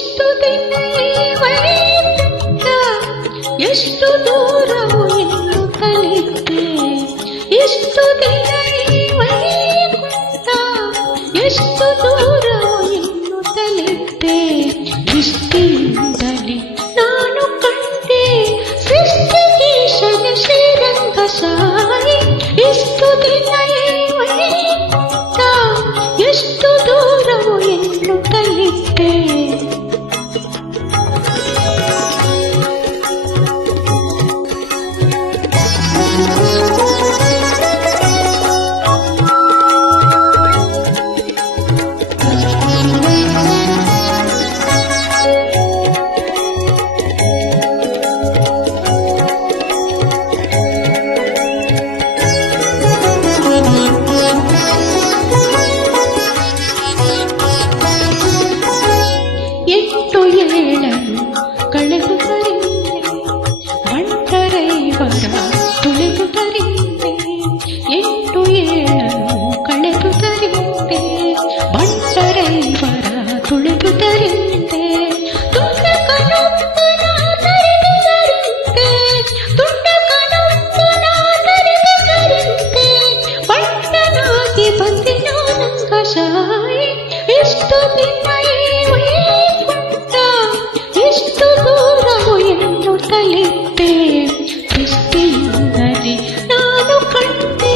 ಎಷ್ಟು ದಿನ ವೈಕುಂಠ ಎಷ್ಟು ದೂರವು ಎಂದು ಕಲಿತೆ ಎಷ್ಟು ದಿನ ವೈಕುಂಠ ಎಷ್ಟು ದೂರವು ಎಂದು ಕಲಿತೆ ದೃಷ್ಟಿಯಿಂದಲೇ ನಾನು ಕಂಡೆ ಸೃಷ್ಟಿಗೀಶನ ಶ್ರೀರಂಗಶಾಹಿ ಎಷ್ಟು ದಿನ ವೈಕುಂಠ ಎಷ್ಟು ದೂರವು ಎಂದು ಕಲಿತೆ ಎಂಟು ಏಳನು ಕಳೆದು ತರಿಂದೆ ಬಂಟರೈವರ ತುಳಿದು ತರಿಂದೆ ಎಂಟು ಏಳನು ಕಳೆದು ತರಿಂದೆ ಬಂಟರೈವರ ತುಳಿದು ತರಿಂದೆ ತುಂಡಕನೊಬ್ಬನ ತರಿದು ತರಿಂದೆ ತುಂಡಕನೊಬ್ಬನ ತರಿದು ತರಿಂದೆ ಬಂಟನಾಗಿ ಬಂದಿನೋ ನಂಗಶಾಯಿ ಎಷ್ಟು ದಿನ ಎಷ್ಟು ದೂರವು ಎಂದು ಕಲಿತೆ ದೃಷ್ಟಿಯಿಂದಲೇ ನಾನು ಕಂಡೆ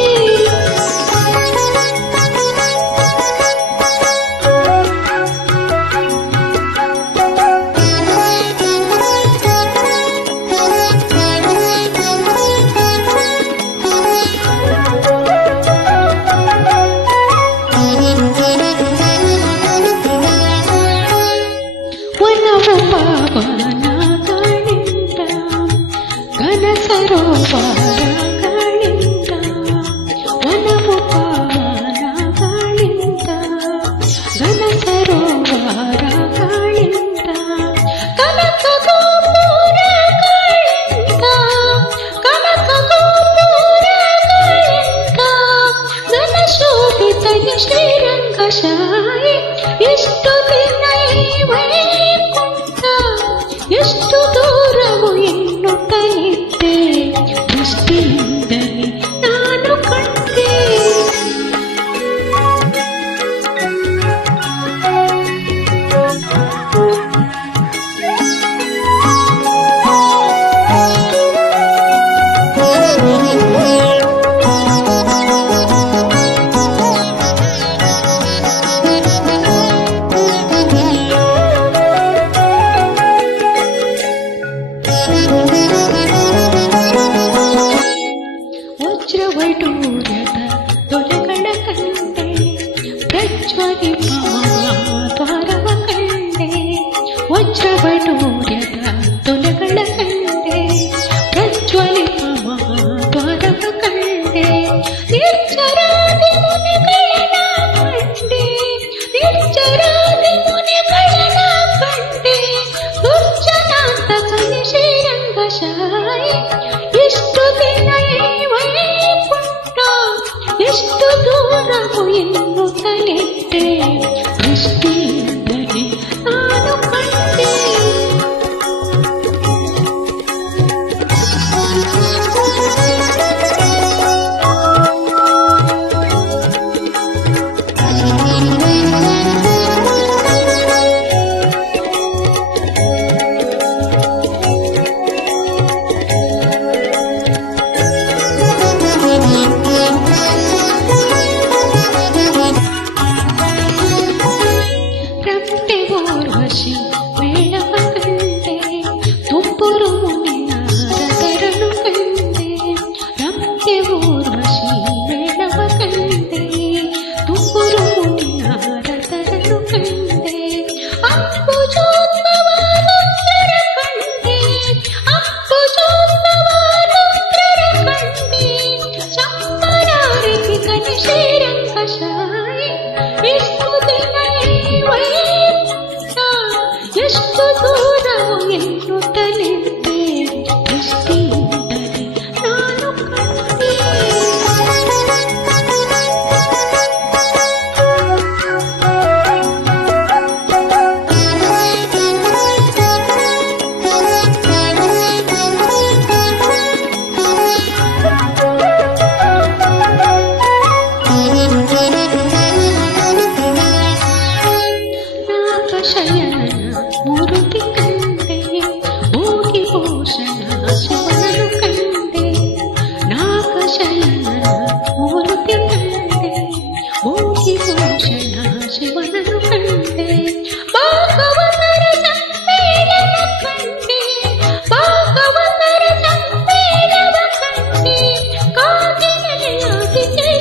ವನವು ಪಾವನಗಳಿಂದ ಘನ ಸರೋವರಗಳಿಂದ ವನವು ಪಾವನಗಳಿಂದ ಘನ ಸರೋವರಗಳಿಂದ ಕನಕ ಗೋಪುರಗಳಿಂದ ಕನಕ ಗೋಪುರಗಳಿಂದ ಘನ ಶೋಭಿತ ಶ್ರೀರಂಗಶಾಹಿ ಎಷ್ಟು ದಿನ ಎಷ್ಟು ದೂರವು ಎಂದು ಕಲಿತೆ ದೃಷ್ಟಿಯಿಂದಲೇ ನಾನು ಕಂಡೆ ವಜ್ರವೈಡೂರ್ಯದ ತೊಲೆಗಳ ಕಂಡೆ ಪ್ರಜ್ವಲಿ ದ್ವಾರವ ಕಂಡೆ ವಜ್ರವೈಡೂರ್ಯದ ತೊಲೆಗಳ ಕಂಡೆ ಪ್ರಜ್ವಲಿ ದ್ವಾರವ ಕಂಡೆ ನಿರ್ಜರಾದಿ ಮುನಿಗಳನ ಕಂಡೆ ನಿರ್ಜರಾದಿ ಮುನಿಗಳನ ಕಂಡೆ ದುರ್ಜನಾಂತ ಕಲಿ ಶ್ರೀರಂಗಶಾಹಿ ಎಷ್ಟು ದಿನ ಎಷ್ಟು ದೂರವು ಎಂದು ಕಲಿತೆ ದೃಷ್ಟಿಯಿಂದಲೇ ನಾನು ಕಂಡೆ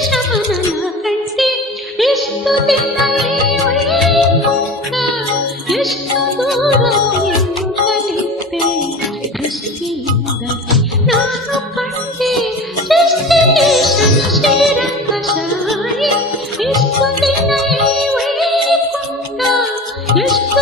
ಶಮನನ ಕಂಡೆ ಎಷ್ಟು ದಿನ ಈ ವೈಕುಂಠ ಎಷ್ಟು ದೂರ ಎಂದು ಕಲಿತೆ ದೃಷ್ಟಿಯಿಂದ ನಾನು ಕಂಡೆ ಸೃಷ್ಟಿಕೇಶನ ಶ್ರೀರಂಗಶಾಹಿ ಎಷ್ಟು ದಿನ ಈ ವೈಕುಂಠ ಎಷ್ಟು